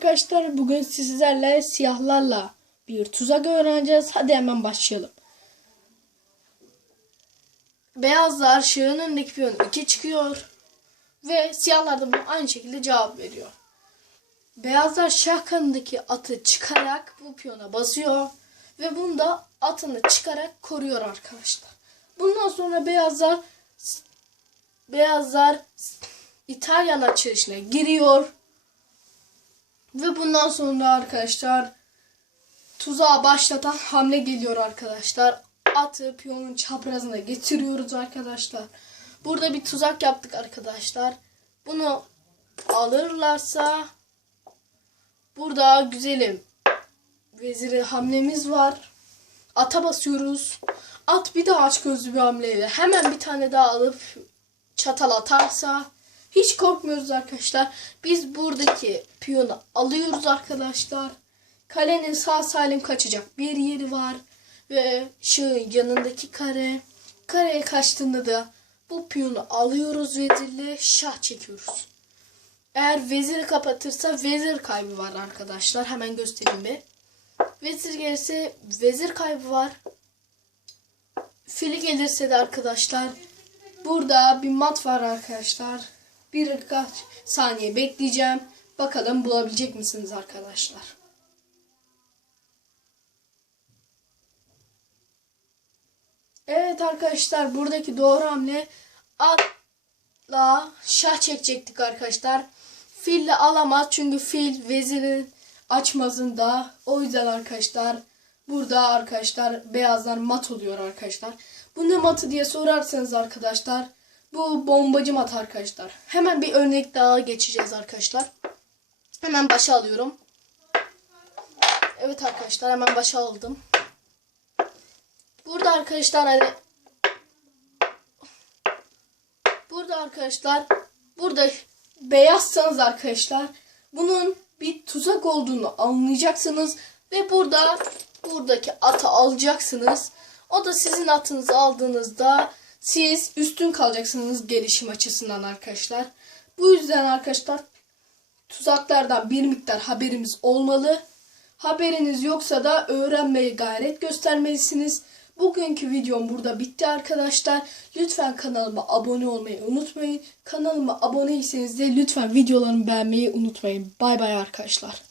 arkadaşlar. Bugün sizlerle siyahlarla bir tuzak öğreneceğiz. Hadi hemen başlayalım. Beyazlar şahın önündeki piyon 2 çıkıyor. Ve siyahlar da aynı şekilde cevap veriyor. Beyazlar şah kanındaki atı çıkarak bu piyona basıyor. Ve bunda atını çıkarak koruyor arkadaşlar. Bundan sonra beyazlar beyazlar İtalyan açılışına giriyor. Ve bundan sonra arkadaşlar tuzağa başlatan hamle geliyor arkadaşlar. Atı piyonun çaprazına getiriyoruz arkadaşlar. Burada bir tuzak yaptık arkadaşlar. Bunu alırlarsa burada güzelim veziri hamlemiz var. Ata basıyoruz. At bir daha aç gözlü bir hamleyle hemen bir tane daha alıp çatal atarsa hiç korkmuyoruz arkadaşlar. Biz buradaki piyonu alıyoruz arkadaşlar. Kalenin sağ salim kaçacak bir yeri var. Ve şahın yanındaki kare. Kareye kaçtığında da bu piyonu alıyoruz vezirle şah çekiyoruz. Eğer veziri kapatırsa vezir kaybı var arkadaşlar. Hemen göstereyim bir. Vezir gelirse vezir kaybı var. Fili gelirse de arkadaşlar burada bir mat var arkadaşlar. Birkaç saniye bekleyeceğim. Bakalım bulabilecek misiniz arkadaşlar? Evet arkadaşlar buradaki doğru hamle atla şah çekecektik arkadaşlar. Fille alamaz çünkü fil vezirin açmazında. O yüzden arkadaşlar burada arkadaşlar beyazlar mat oluyor arkadaşlar. Bu ne matı diye sorarsanız arkadaşlar bu bombacı mat arkadaşlar. Hemen bir örnek daha geçeceğiz arkadaşlar. Hemen başa alıyorum. Evet arkadaşlar hemen başa aldım. Burada arkadaşlar hani Burada arkadaşlar burada beyazsanız arkadaşlar bunun bir tuzak olduğunu anlayacaksınız ve burada buradaki atı alacaksınız. O da sizin atınızı aldığınızda siz üstün kalacaksınız gelişim açısından arkadaşlar. Bu yüzden arkadaşlar tuzaklardan bir miktar haberimiz olmalı. Haberiniz yoksa da öğrenmeye gayret göstermelisiniz. Bugünkü videom burada bitti arkadaşlar. Lütfen kanalıma abone olmayı unutmayın. Kanalıma aboneyseniz de lütfen videolarımı beğenmeyi unutmayın. Bay bay arkadaşlar.